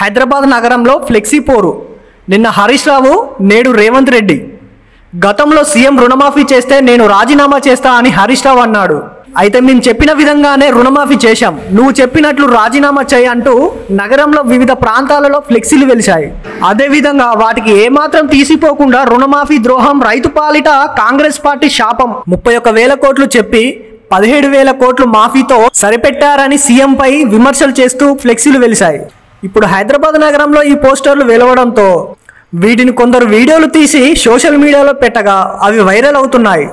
హైదరాబాద్ నగరంలో ఫ్లెక్సీ పోరు. నిన్న హరీష్ రావు, నేడు రేవంత్ రెడ్డి. గతంలో సీఎం రుణమాఫీ చేస్తే నేను రాజీనామా చేస్తా అని హరీష్ రావు అన్నాడు. అయితే మేము చెప్పిన విధంగానే రుణమాఫీ చేశాం, నువ్వు చెప్పినట్లు రాజీనామా చేయి అంటూ నగరంలో వివిధ ప్రాంతాలలో ఫ్లెక్సీలు వెలిశాయి. అదేవిధంగా వాటికి ఏమాత్రం తీసిపోకుండా రుణమాఫీ ద్రోహం, రైతు పాలిట కాంగ్రెస్ పార్టీ శాపం, 31,000 కోట్లు చెప్పి 17,000 కోట్లు మాఫీతో సరిపెట్టారని సీఎంపై విమర్శలు చేస్తూ ఫ్లెక్సీలు వెలిశాయి. ఇప్పుడు హైదరాబాద్ నగరంలో ఈ పోస్టర్లు వెలువడంతో వీటిని కొందరు వీడియోలు తీసి సోషల్ మీడియాలో పెట్టగా అవి వైరల్ అవుతున్నాయి.